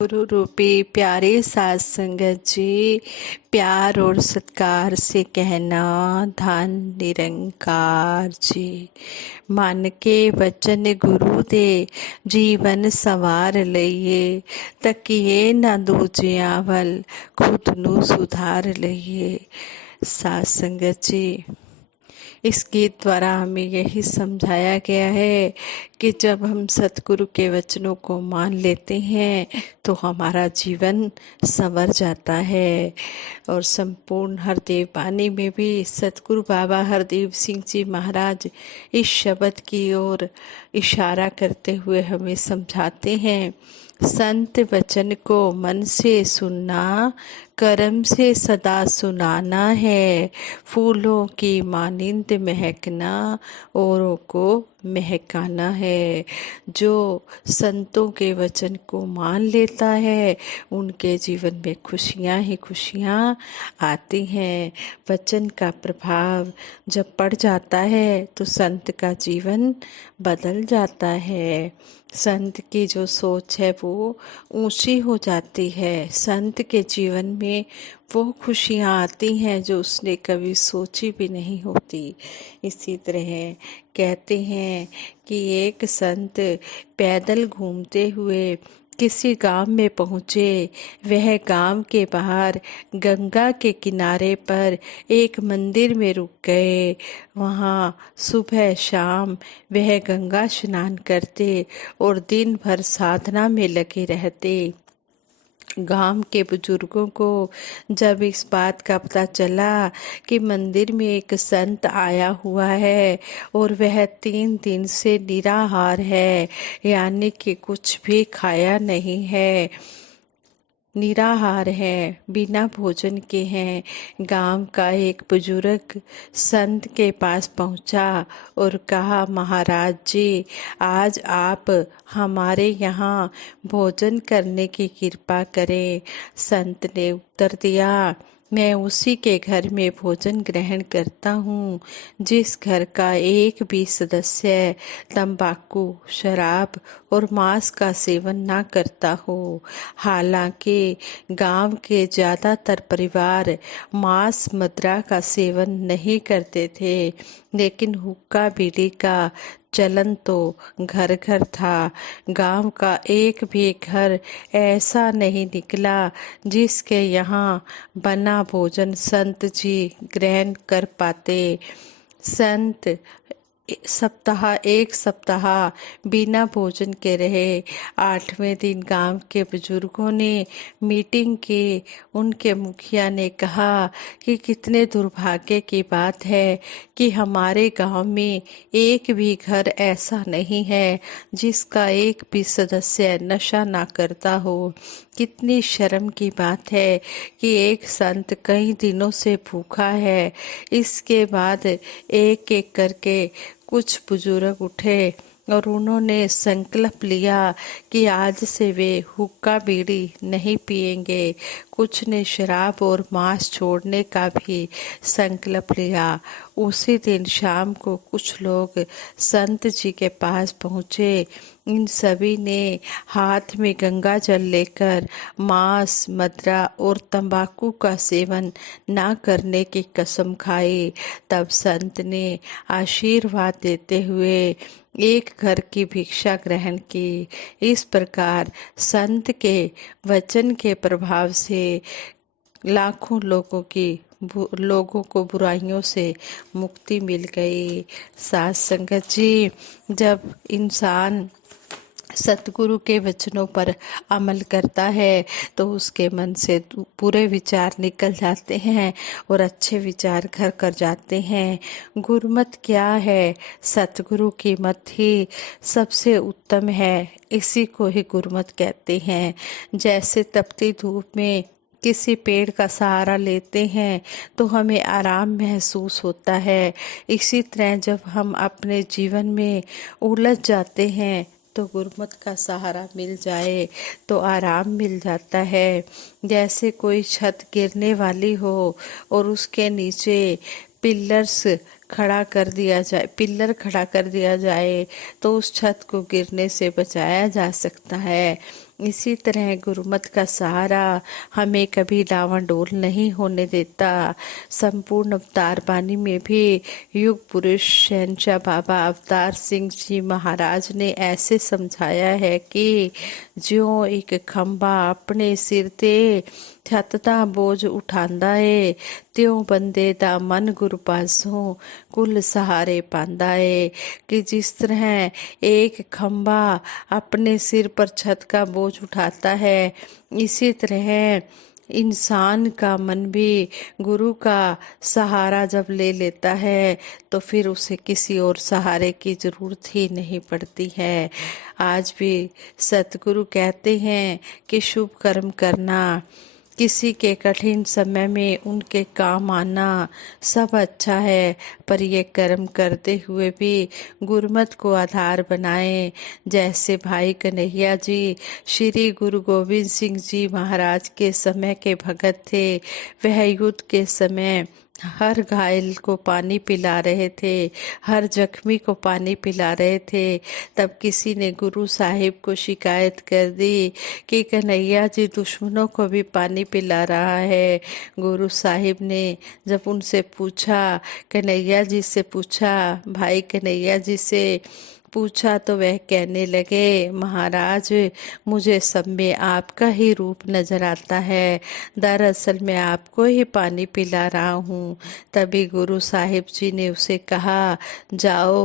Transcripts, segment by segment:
गुरु रूपी प्यारे साध संगत जी, प्यार और सत्कार से कहना धन निरंकार जी। मन के वचन गुरु दे जीवन सवार लइए, तकिए ना दूजियां वल खुद नू सुधार लइए। साध संगत जी, इस गीत द्वारा हमें यही समझाया गया है कि जब हम सतगुरु के वचनों को मान लेते हैं तो हमारा जीवन संवर जाता है। और संपूर्ण हरदेव वाणी में भी सतगुरु बाबा हरदेव सिंह जी महाराज इस शब्द की ओर इशारा करते हुए हमें समझाते हैं, संत वचन को मन से सुनना, कर्म से सदा सुनाना है। फूलों की मानिंद महकना, औरों को महकाना है। जो संतों के वचन को मान लेता है उनके जीवन में खुशियां ही खुशियां आती हैं। वचन का प्रभाव जब पड़ जाता है तो संत का जीवन बदल जाता है। संत की जो सोच है वो ऊंची हो जाती है। संत के जीवन में वो खुशियाँ आती हैं जो उसने कभी सोची भी नहीं होती। इसी तरह कहते हैं कि एक संत पैदल घूमते हुए किसी गांव में पहुँचे। वह गांव के बाहर गंगा के किनारे पर एक मंदिर में रुक गए। वहाँ सुबह शाम वह गंगा स्नान करते और दिन भर साधना में लगे रहते। गांव के बुजुर्गों को जब इस बात का पता चला कि मंदिर में एक संत आया हुआ है और वह 3 दिन से निराहार है, यानी कि कुछ भी खाया नहीं है, निराहार है, बिना भोजन के हैं, गांव का एक बुजुर्ग संत के पास पहुंचा और कहा, महाराज जी, आज आप हमारे यहाँ भोजन करने की कृपा करें। संत ने उत्तर दिया, मैं उसी के घर में भोजन ग्रहण करता हूँ जिस घर का एक भी सदस्य तंबाकू, शराब और मांस का सेवन ना करता हो। हालांकि गांव के ज्यादातर परिवार मांस मदिरा का सेवन नहीं करते थे, लेकिन हुक्का बीड़ी का चलन तो घर घर था। गांव का एक भी घर ऐसा नहीं निकला जिसके यहाँ बना भोजन संत जी ग्रहण कर पाते। संत एक सप्ताह बिना भोजन के रहे। 8वें दिन गांव के बुजुर्गों ने मीटिंग की। उनके मुखिया ने कहा कि कितने दुर्भाग्य की बात है कि हमारे गांव में एक भी घर ऐसा नहीं है जिसका एक भी सदस्य नशा ना करता हो। कितनी शर्म की बात है कि एक संत कई दिनों से भूखा है। इसके बाद एक एक करके कुछ बुजुर्ग उठे और उन्होंने संकल्प लिया कि आज से वे हुक्का बीड़ी नहीं पिएंगे। कुछ ने शराब और मांस छोड़ने का भी संकल्प लिया। उसी दिन शाम को कुछ लोग संत जी के पास पहुँचे। इन सभी ने हाथ में गंगा जल लेकर मांस, मदिरा और तंबाकू का सेवन ना करने की कसम खाई। तब संत ने आशीर्वाद देते हुए एक घर की भिक्षा ग्रहण की। इस प्रकार संत के वचन के प्रभाव से लाखों लोगों को बुराइयों से मुक्ति मिल गई। साध संगत जी, जब इंसान सतगुरु के वचनों पर अमल करता है तो उसके मन से बुरे विचार निकल जाते हैं और अच्छे विचार घर कर जाते हैं। गुरुमत क्या है? सतगुरु की मत ही सबसे उत्तम है। इसी को ही गुरुमत कहते हैं। जैसे तपती धूप में किसी पेड़ का सहारा लेते हैं तो हमें आराम महसूस होता है। इसी तरह जब हम अपने जीवन में उलझ जाते हैं तो गुरुमत का सहारा मिल जाए तो आराम मिल जाता है। जैसे कोई छत गिरने वाली हो और उसके नीचे पिलर खड़ा कर दिया जाए तो उस छत को गिरने से बचाया जा सकता है। इसी तरह गुरुमत का सहारा हमें कभी डावाडोल नहीं होने देता। संपूर्ण अवतार बानी में भी युग पुरुष शहंशाह बाबा अवतार सिंह जी महाराज ने ऐसे समझाया है कि ज्यों एक खंबा अपने सिर ते ਛੱਤ ਦਾ ਬੋਝ ਉਠਾਉਂਦਾ ਏ ਤਿਉਂ ਬੰਦੇ ਦਾ ਮਨ ਗੁਰੂ ਪਾਸੋਂ ਕੁੱਲ सहारे पांदा है। कि जिस तरह एक खंबा अपने सिर पर छत का बोझ उठाता है, इसी तरह इंसान का मन भी गुरु का सहारा जब ले लेता है तो फिर उसे किसी और सहारे की जरूरत ही नहीं पड़ती है। आज भी सतगुरु कहते हैं कि शुभ कर्म करना, किसी के कठिन समय में उनके काम आना सब अच्छा है, पर ये कर्म करते हुए भी गुरुमत को आधार बनाएं। जैसे भाई कन्हैया जी श्री गुरु गोविंद सिंह जी महाराज के समय के भगत थे। वह युद्ध के समय हर घायल को पानी पिला रहे थे, हर जख्मी को पानी पिला रहे थे। तब किसी ने गुरु साहिब को शिकायत कर दी कि कन्हैया जी दुश्मनों को भी पानी पिला रहा है। गुरु साहिब ने जब उनसे पूछा, कन्हैया जी से पूछा, भाई कन्हैया जी से पूछा तो वह कहने लगे, महाराज मुझे सब में आपका ही रूप नजर आता है, दरअसल मैं आपको ही पानी पिला रहा हूँ। तभी गुरु साहिब जी ने उसे कहा, जाओ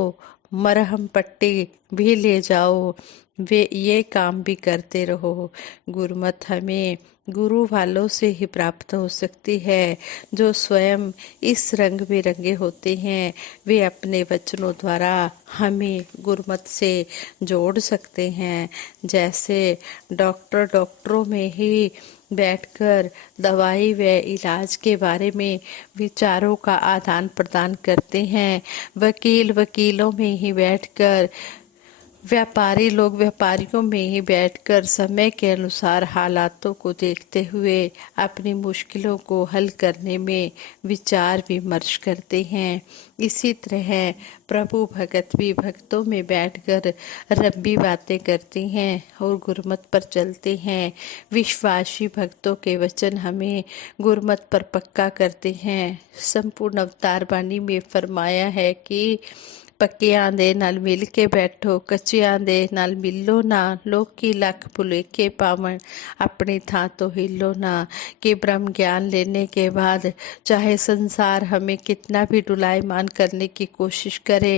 मरहम पट्टी भी ले जाओ, वे ये काम भी करते रहो। गुरुमत हमें गुरु वालों से ही प्राप्त हो सकती है जो स्वयं इस रंग बिरंगे होते हैं। वे अपने वचनों द्वारा हमें गुरुमत से जोड़ सकते हैं। जैसे डॉक्टरों में ही बैठकर दवाई व इलाज के बारे में विचारों का आदान प्रदान करते हैं, वकीलों में ही बैठकर, व्यापारी लोग व्यापारियों में ही बैठकर समय के अनुसार हालातों को देखते हुए अपनी मुश्किलों को हल करने में विचार विमर्श करते हैं। इसी तरह प्रभु भगत भी भक्तों में बैठकर रब्बी बातें करती हैं और गुरुमत पर चलते हैं। विश्वासी भक्तों के वचन हमें गुरुमत पर पक्का करते हैं। संपूर्ण अवतार बानी में फरमाया है कि ਪੱਕਿਆਂ ਦੇ ਨਾਲ ਮਿਲ ਕੇ ਬੈਠੋ, ਕੱਚਿਆਂ ਦੇ ਨਾਲ ਮਿਲੋ ਨਾ, ਲੋਕੀ ਲੱਖ ਭੁਲੇਖੇ पावन अपनी था तो हिलो ना। कि ब्रह्म ज्ञान लेने के बाद चाहे संसार हमें कितना भी डुलायमान करने की कोशिश करे,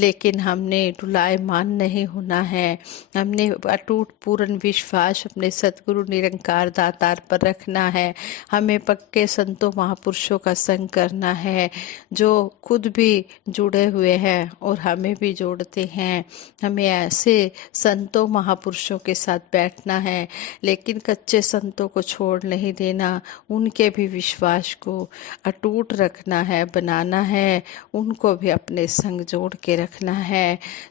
लेकिन हमने डुलायमान नहीं होना है। हमने अटूट पूर्ण विश्वास अपने सतगुरु निरंकार दातार पर रखना है। हमें पक्के संतों महापुरुषों का संग करना है जो खुद भी जुड़े हुए हैं और हमें भी जोड़ते हैं। हमें ऐसे संतों महापुरुषों के साथ बैठना है, लेकिन कच्चे संतों को छोड़ नहीं देना। उनके भी विश्वास को अटूट रखना है, बनाना है, उनको भी अपने संग जोड़ के रखना है।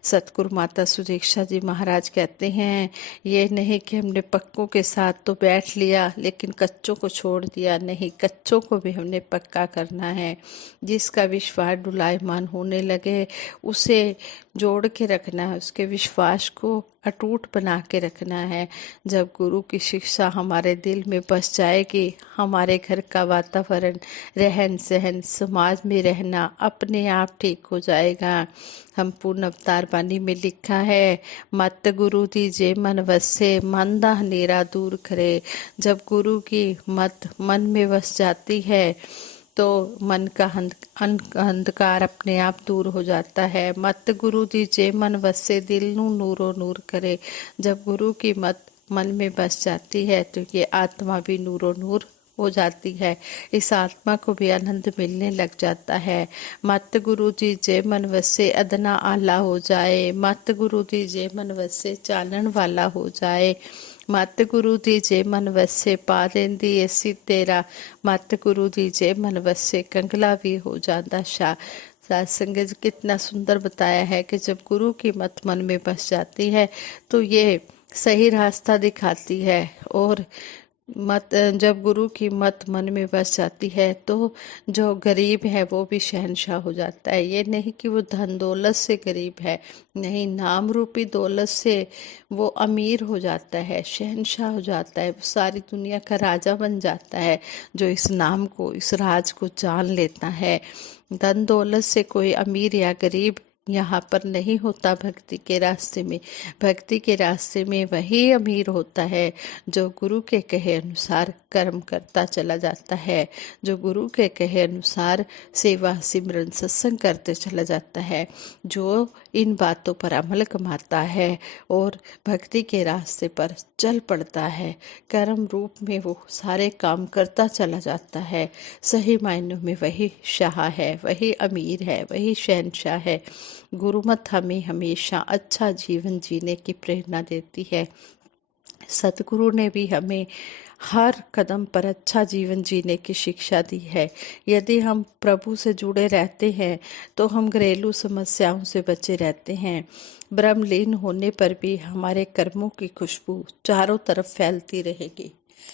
सतगुरु माता सुदीक्षा जी महाराज कहते हैं, ये नहीं कि हमने पक्कों के साथ तो बैठ लिया लेकिन कच्चों को छोड़ दिया, नहीं, कच्चों को भी हमने पक्का करना है। जिसका विश्वास डुलायमान होने लगे उसे जोड़ के रखना है, उसके विश्वास को अटूट बना के रखना है। जब गुरु की शिक्षा हमारे दिल में बस जाएगी, हमारे घर का वातावरण, रहन सहन, समाज में रहना अपने आप ठीक हो जाएगा। हम पूर्ण अवतार बानी में लिखा है, मत गुरु दीजे मन वसे, मन दा हनेरा दूर करे। जब गुरु की मत मन में बस जाती है तो मन का अंधकार अपने आप दूर हो जाता है। मत गुरु दीजे मन वसे, दिल नू नूरो नूर करे। जब गुरु की मत मन में बस जाती है तो ये आत्मा भी नूरो नूर हो जाती है, इस आत्मा को भी आनंद मिलने लग जाता है। मत गुरु दीजे मन वसे, अदना आला हो जाए। मत गुरु दीजे मन वसे, चालन वाला हो जाए। मत गुरु दीजे मन वसे, पा देंदी ऐसी तेरा। मत गुरु दीजे मन वसे, कंगला भी हो जाता शाह। सात संगत कितना सुंदर बताया है कि जब गुरु की मत मन में बस जाती है तो ये सही रास्ता दिखाती है और मत जब गुरु की मत मन में बस जाती है तो जो गरीब है वो भी शहंशाह हो जाता है। ये नहीं कि वो धन दौलत से गरीब है, नहीं, नाम रूपी दौलत से वो अमीर हो जाता है, शहंशाह हो जाता है, वो सारी दुनिया का राजा बन जाता है जो इस नाम को, इस राज को जान लेता है। धन दौलत से कोई अमीर या गरीब यहाँ पर नहीं होता। भक्ति के रास्ते में, भक्ति के रास्ते में वही अमीर होता है जो गुरु के कहे अनुसार कर्म करता चला जाता है, जो गुरु के कहे अनुसार सेवा सिमरन सत्संग करते चला जाता है, जो इन बातों पर अमल कमाता है और भक्ति के रास्ते पर चल पड़ता है। कर्म रूप में वो सारे काम करता चला जाता है। सही मायनों में वही शाह है, वही अमीर है, वही शहंशाह है। गुरुमत हमें हमेशा अच्छा जीवन जीने की प्रेरणा देती है। सतगुरु ने भी हमें हर कदम पर अच्छा जीवन जीने की शिक्षा दी है। यदि हम प्रभु से जुड़े रहते हैं तो हम घरेलू समस्याओं से बचे रहते हैं। ब्रह्मलीन होने पर भी हमारे कर्मों की खुशबू चारों तरफ फैलती रहेगी।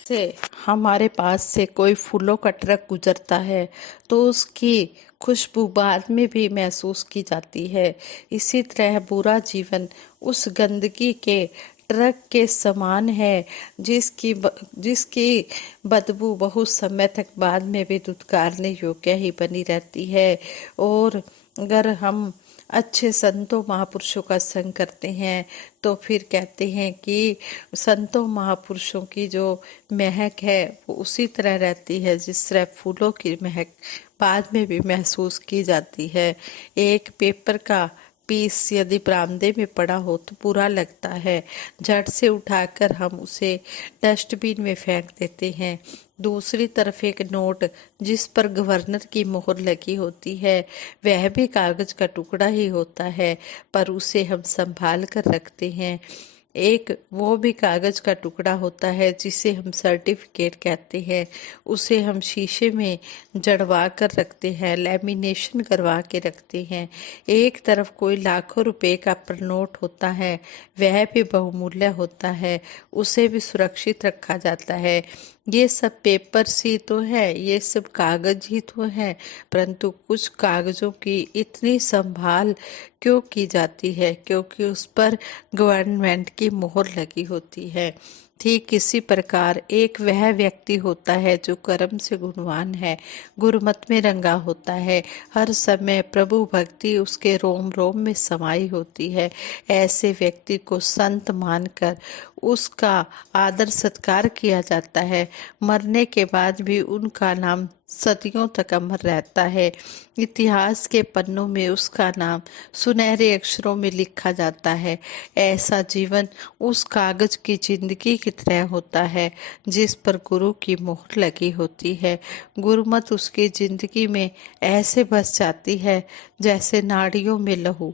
से हमारे पास से कोई फूलों का ट्रक गुजरता है तो उसकी खुशबू बाद में भी महसूस की जाती है। इसी तरह बुरा जीवन उस गंदगी के ट्रक के समान है जिसकी बदबू बहुत समय तक बाद में भी धुतकारने योग्य ही बनी रहती है। और अगर हम अच्छे संतों महापुरुषों का संग करते हैं तो फिर कहते हैं कि संतों महापुरुषों की जो महक है वो उसी तरह रहती है जिस तरह फूलों की महक बाद में भी महसूस की जाती है। एक पेपर का पीस यदि बरामदे में पड़ा हो तो बुरा लगता है, झट से उठाकर हम उसे डस्टबिन में फेंक देते हैं। दूसरी तरफ एक नोट जिस पर गवर्नर की मोहर लगी होती है वह भी कागज का टुकड़ा ही होता है, पर उसे हम संभाल कर रखते हैं। एक वो भी कागज का टुकड़ा होता है जिसे हम सर्टिफिकेट कहते हैं, उसे हम शीशे में जड़वा कर रखते हैं, लेमिनेशन करवा के रखते हैं। एक तरफ कोई लाखों रुपए का नोट होता है, वह भी बहुमूल्य होता है, उसे भी सुरक्षित रखा जाता है। ये सब पेपर्स ही तो है, ये सब कागज ही तो है, परंतु कुछ कागजों की इतनी संभाल क्यों की जाती है? क्योंकि उस पर गवर्नमेंट की मोहर लगी होती है। ठीक इसी प्रकार एक वह व्यक्ति होता है जो कर्म से गुणवान है, गुरुमत में रंगा होता है, हर समय प्रभु भक्ति उसके रोम रोम में समाई होती है। ऐसे व्यक्ति को संत मानकर उसका आदर सत्कार किया जाता है। मरने के बाद भी उनका नाम सदियों तक अमर रहता है। इतिहास के पन्नों में उसका नाम सुनहरे अक्षरों में लिखा जाता है। ऐसा जीवन उस कागज की जिंदगी की तरह होता है जिस पर गुरु की मोहर लगी होती है। गुरुमत उसकी जिंदगी में ऐसे बस जाती है जैसे नाड़ियों में लहू।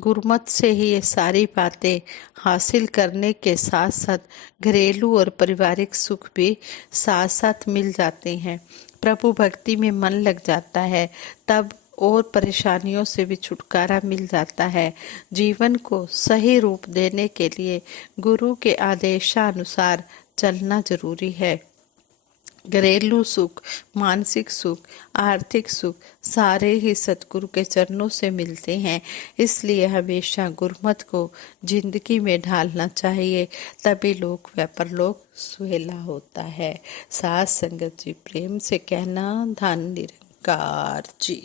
गुरुमत से ही ये सारी बातें हासिल करने के साथ साथ घरेलू और पारिवारिक सुख भी साथ साथ मिल जाते हैं। प्रभु भक्ति में मन लग जाता है तब और परेशानियों से भी छुटकारा मिल जाता है। जीवन को सही रूप देने के लिए गुरु के आदेशानुसार चलना जरूरी है। घरेलू सुख, मानसिक सुख, आर्थिक सुख सारे ही सतगुरु के चरणों से मिलते हैं। इसलिए हमेशा गुरुमत को जिंदगी में ढालना चाहिए, तभी लोक व परलोक सुहेला होता है। साथ संगत जी, प्रेम से कहना, धन निरंकार जी।